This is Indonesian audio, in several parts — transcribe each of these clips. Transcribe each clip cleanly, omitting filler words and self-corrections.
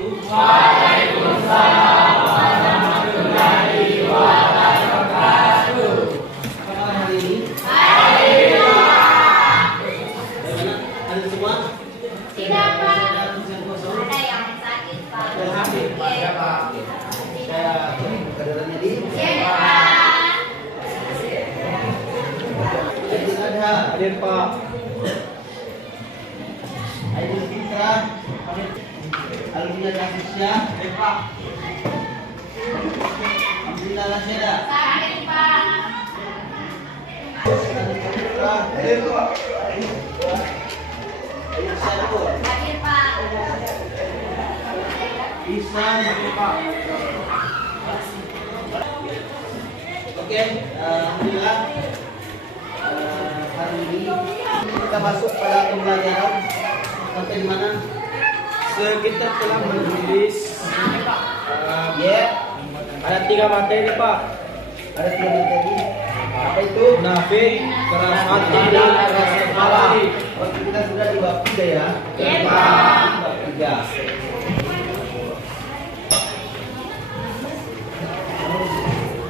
Waalaikumsalam warahmatullahi wabarakatuh. Apa hari ini? Hari Jumat. Ada semua? Tidak, Pak. Ada yang sakit, Pak. Ada sakit, Pak. Ya, Pak. Saya keadaannya di? Iya, Pak. Ada. Hadir, Pak. Aidil Fitrah. Alhamdulillah Nasisya. Pak. Alhamdulillah Nasyada. Sakit, Pak. Hadir, Pak. Ayo Syarul. Sakit, Pak. Ihsan, Pak. Oke, alhamdulillah hari ini kita masuk pada pembelajaran sampai di mana? Kita telah menulis Ada 3 materi, Pak. Ada 3 materi. Apa itu? Munafik, keras hati, dan keras kepala. Waktu kita sudah di bab 3 ya. Iya, Pak. Bab 3.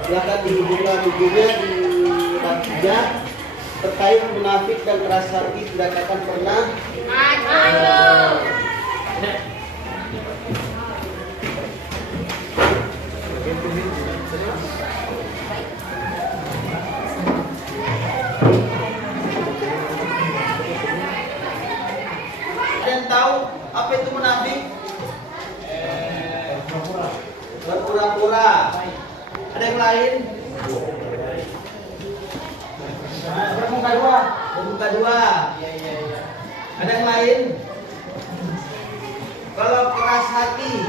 Silakan dibuka bukunya di bab 3 terkait munafik dan keras hati tidak akan pernah Kalian tahu apa itu munafik? Berpura-pura. Ada yang lain? Bermuka dua. Bermuka dua. Ada yang lain? Kalau keras hati.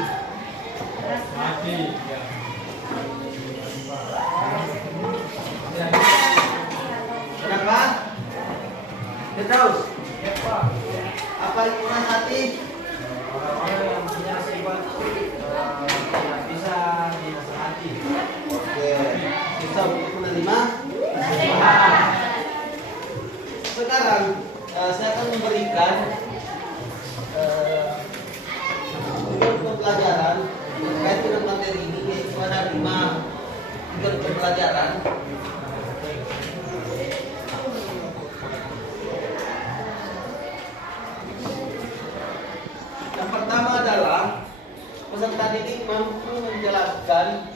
Kenapa? Terus. Apa itu keras hati? Orang-orang yang punya sifat tidak bisa dinasihati. Oke. Kita untuk menerima. Sekarang saya akan memberikan pembelajaran terkait dengan materi ini, yaitu ada 5 pembelajaran. Yang pertama adalah peserta didik mampu menjelaskan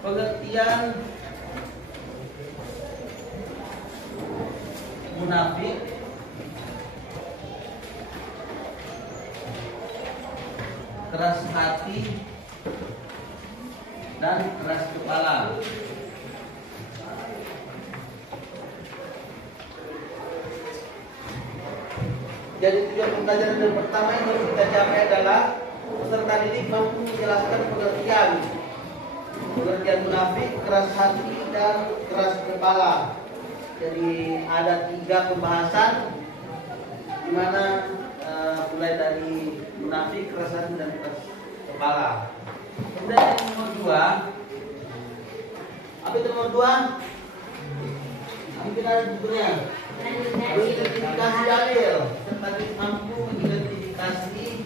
pengertian munafik, keras hati, dan keras kepala. Jadi tujuan pembelajaran yang pertama yang harus kita capai adalah peserta didik mampu menjelaskan pengertian munafik, keras hati, dan keras kepala. Jadi ada 3 pembahasan di mana mulai dari munafik, keras hati, dan keras kepala. Kemudian yang nomor 2, apa itu nomor 2? Mungkin ada bukunya. Identifikasi dalil. Peserta didik mampu mengidentifikasi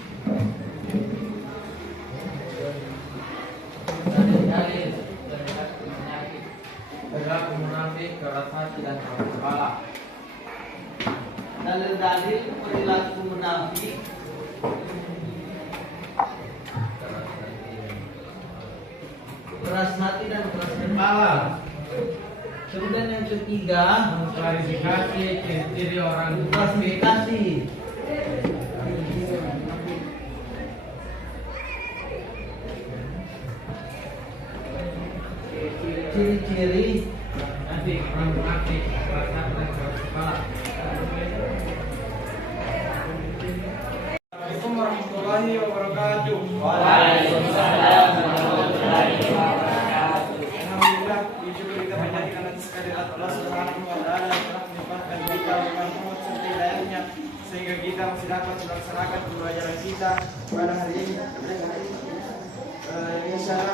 Dalil perilaku munafik, keras hati, dan keras kepala. dalil-dalil perilaku munafik, keras hati, dan keras kepala. Kemudian yang ketiga, Mengklarifikasi ciri-ciri orang munafik. klasifikasi. Ciri-ciri Munafik, orang munafik, keras hati, dan keras kepala. Assalamualaikum warahmatullahi wabarakatuh. Waalaikumsalam warahmatullahi wabarakatuh. Alhamdulillah, puji kita panjatkan atas kehadirat Allah Subhanahu wa taala yang telah melimpahkan kita dengan rahmat serta hidayahnya sehingga kita masih dapat melaksanakan pembelajaran kita pada hari ini. Insya Allah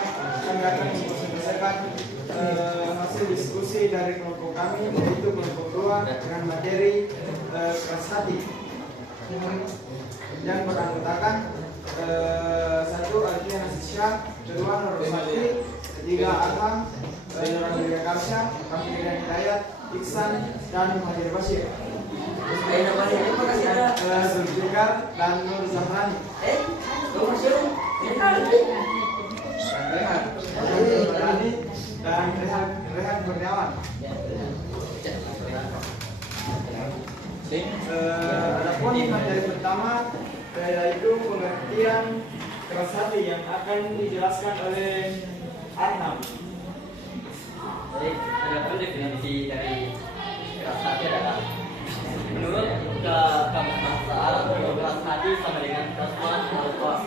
dari kelompok kami yaitu kelompok 2 dengan materi keras hati yang beranggotakan 1 Alfian Asisya, 2 Nurul Sakti, 3 Arham, Nurul Mulia Karsya, Rahmina Hidayat, Iksan, dan Muhammad Bashir. Zulfikar dan Nur Zahrani. Rehan dan Rehan Kurniawan. Adapun materi pertama yaitu pengertian keras hati yang akan dijelaskan oleh Arnam. Baik, adapun definisi dari keras hati adalah menurut kebahasaan keras hati sama dengan kerasan alkohol.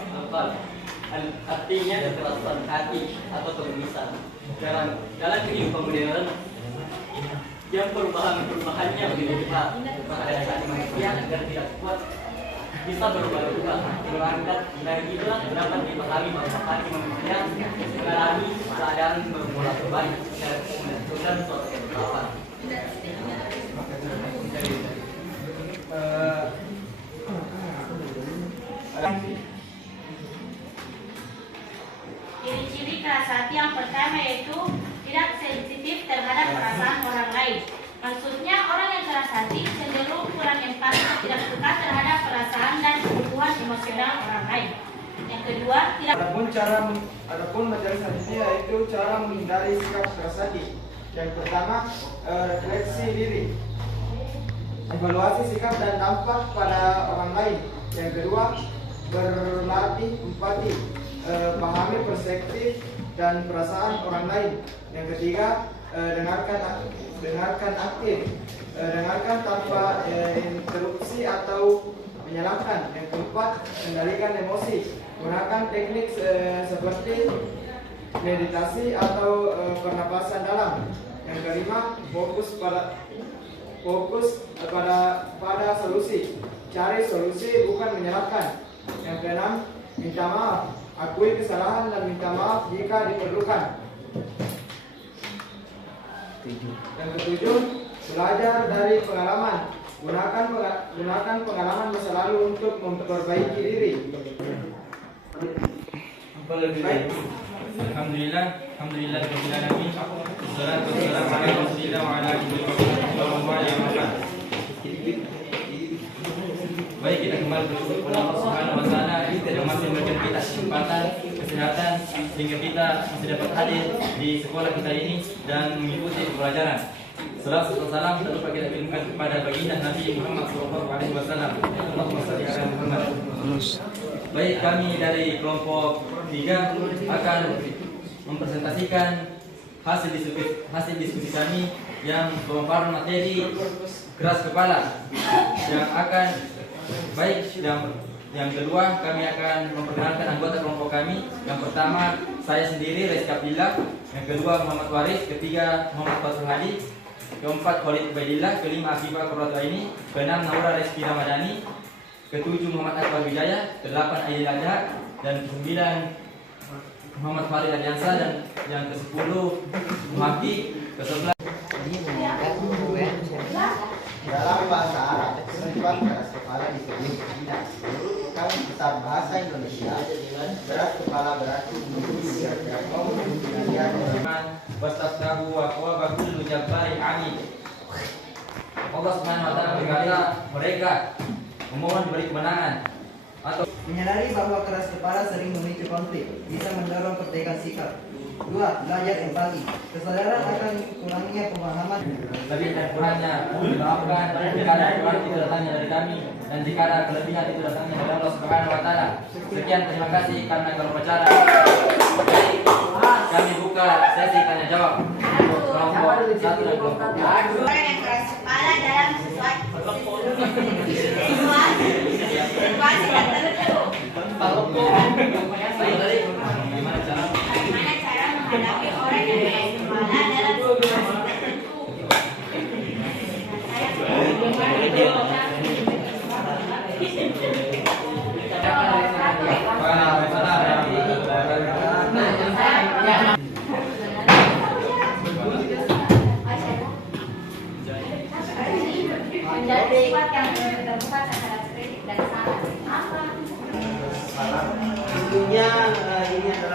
Artinya kekerasan hati atau kebenisan. Dalam kehidupan modern yang perubahannya begitu cepat, maka dari hati manusia agar tidak kuat bisa berubah-ubah. Berangkat dari itulah dapat dipahami bahwa hati manusia mengalami keadaan berbolak-balik dan menentukan suatu kehidupan. Ciri-ciri keras hati yang pertama yaitu tidak sensitif terhadap perasaan orang lain. Maksudnya orang yang keras hati cenderung kurang empati, tidak suka terhadap perasaan dan kebutuhan emosional orang lain. Yang kedua, tidak. Adapun materi selanjutnya yaitu cara menghindari sikap keras hati. Yang pertama, refleksi diri, evaluasi sikap dan dampak pada orang lain. Yang kedua, berlatih empati, pahami perspektif dan perasaan orang lain. Yang ketiga, dengarkan aktif, dengarkan tanpa interupsi atau menyalahkan. Yang keempat, kendalikan emosi, gunakan teknik seperti meditasi atau pernapasan dalam. Yang kelima, fokus pada solusi, cari solusi bukan menyalahkan. Yang keenam, minta maaf, akui kesalahan dan minta maaf jika diperlukan. Yang ketujuh, belajar dari pengalaman, gunakan pengalaman masa lalu untuk memperbaiki diri. Baik. Alhamdulillah rabbil alamin. Wassalatu wassalamu ala rasulillah wa ala alihi wasallam. Baik, kita kembali bersyukur kepada Allah Subhanahu wa taala yang masih memberikan kita kesempatan, kesehatan sehingga kita masih dapat hadir di sekolah kita ini dan mengikuti pembelajaran. Salawat serta salam tak lupa kita kirimkan kepada baginda Nabi Muhammad SAW. Allahumma shalli ala Muhammad. Baik, kami dari kelompok 3 akan mempresentasikan hasil diskusi kami yang pemaparan materi keras kepala yang akan yang kedua kami akan memperkenalkan anggota kelompok kami. Yang pertama saya sendiri Rizky Abdillah, yang kedua Muhammad Waris, ketiga Muhammad Fatul Hadi, keempat Khalid Ubaidillah, kelima Afifah Qurratu Aini, keenam Naura Rizky Ramadhani, ketujuh Muhammad Akbar Wijaya, kedelapan Aidil Adha, dan kesembilan Muhammad Farid Ardiansa, dan yang ke-10 Muhammad, ke-11 Dalam bahasa Arab, sifat keras kepala disebut tidak. Menurut Besar Bahasa Indonesia, keras kepala berarti Wastaftahu wa qawaba kullu jabbarin anid. Allah Subhanahu wa taala berkata, mereka memohon beri kemenangan atau menyadari bahwa keras kepala sering memicu konflik, bisa mendorong perbaikan sikap. 2. Belajar empati, kesadaran akan kurangnya pemahaman. lebih dan kurangnya dimaafkan jika ada kekurangan itu datangnya dari kami, dan jika ada kelebihan itu datangnya dari Allah Subhanahu wa taala. Sekian, terima kasih karena berbicara. Kami buka sesi tanya jawab untuk kelompok 1 dan kelompok 2. orang yang keras kepala dalam situasi tertentu. Bagaimana cara Bagaimana cara menghadapi orang yang keras kepala dalam situasi tertentu?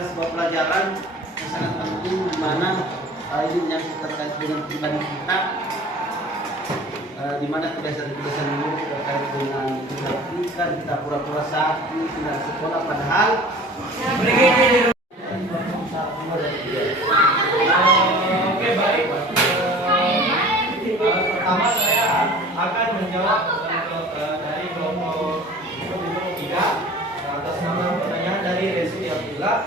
sebuah pelajaran yang sangat penting di mana ini menyangkut terkait dengan pribadi kita, di mana kebiasaan-kebiasaan buruk terkait dengan pendidikan kita pura-pura sakit, tidak sekolah padahal Oke, baik. Pertama saya akan menjawab untuk dari kelompok 3 atas nama pertanyaan dari Resi Abdullah.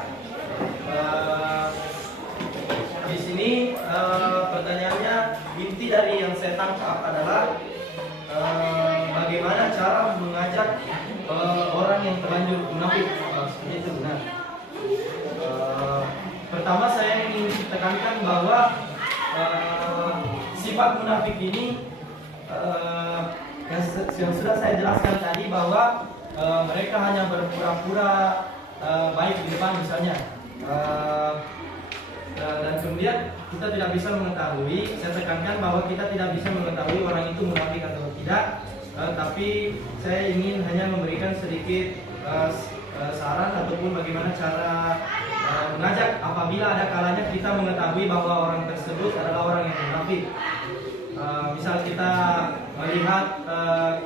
Di sini pertanyaannya, inti dari yang saya tangkap adalah bagaimana cara mengajak orang yang terlanjur munafik. Seperti itu benar. Pertama saya ingin tekankan bahwa sifat munafik ini yang sudah saya jelaskan tadi, bahwa mereka hanya berpura-pura baik di depan misalnya, dan kemudian kita tidak bisa mengetahui. Saya tekankan bahwa kita tidak bisa mengetahui orang itu munafik atau tidak, tapi saya ingin hanya memberikan sedikit saran ataupun bagaimana cara mengajak apabila ada kalanya kita mengetahui bahwa orang tersebut adalah orang yang munafik. Misal kita melihat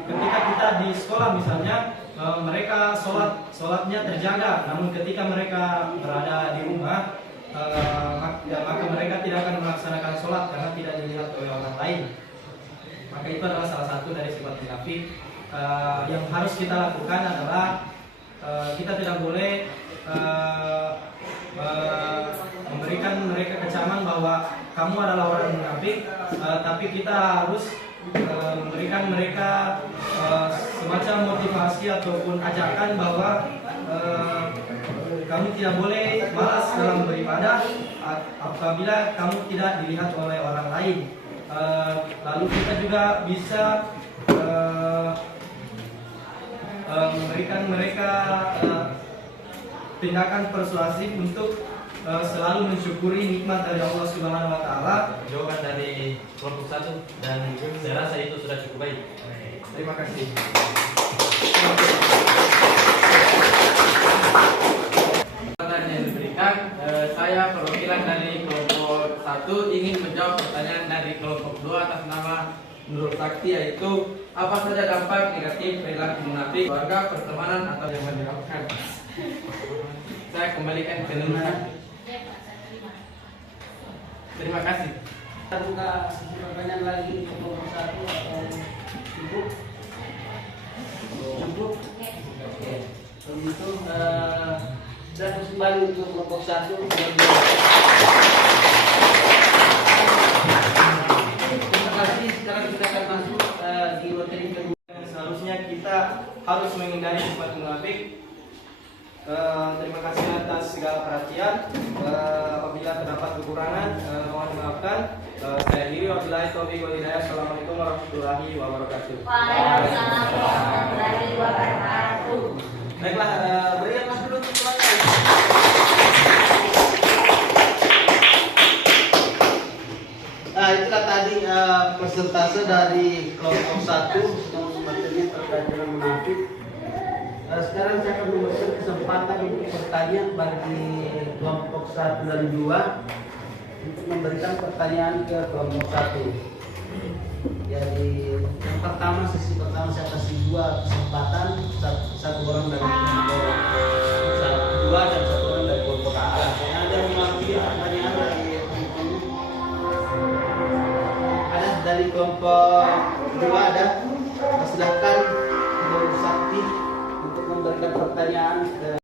ketika kita di sekolah misalnya, mereka sholatnya terjaga, namun ketika mereka berada di rumah, maka mereka tidak akan melaksanakan sholat karena tidak dilihat oleh orang lain. Maka itu adalah salah satu dari sifat munafik. Yang harus kita lakukan adalah kita tidak boleh memberikan mereka kecaman bahwa kamu adalah orang munafik, tapi kita harus memberikan mereka semacam motivasi ataupun ajakan bahwa kamu tidak boleh malas dalam beribadah apabila kamu tidak dilihat oleh orang lain. Lalu kita juga bisa memberikan mereka tindakan persuasif untuk selalu mensyukuri nikmat dari Allah Subhanahu wa taala. Jawaban dari kelompok 1 dan saya rasa itu sudah cukup baik. Terima kasih. Pertanyaan yang diberikan, saya perwakilan dari kelompok 1 ingin menjawab pertanyaan dari kelompok 2 atas nama Nurul Sakti, yaitu apa saja dampak negatif perilaku munafik, keluarga, pertemanan atau yang menyebabkan. Saya kembalikan ke Nurul Sakti. Terima kasih. kita buka pertanyaan lagi untuk kelompok 1 atau cukup? Cukup? Oke. Kalau gitu dan kembali untuk kelompok 1. Terima kasih. Sekarang kita akan masuk di materi kedua. Seharusnya kita harus menghindari sifat munafik. Terima kasih atas segala perhatian. Apabila terdapat kekurangan, mohon dimaafkan. Saya diri wabillahi taufiq wal hidayah. Assalamualaikum warahmatullahi wabarakatuh. Waalaikumsalam warahmatullahi wabarakatuh. Baiklah, berikan mas dulu untuk semuanya. Nah, itulah tadi persentase dari kelompok 1 yang materinya terkait dengan munafik. Sekarang saya akan memberikan kesempatan untuk pertanyaan bagi kelompok 1 dan 2 untuk memberikan pertanyaan ke kelompok 1. Jadi yang pertama, sesi pertama saya kasih 2 kesempatan, satu orang dari kelompok 2 dan 1 orang dari kelompok 3. Ada mewakili pertanyaan dari dari kelompok 2 ada. Silakan Nurul Sakti untuk memberikan pertanyaan ke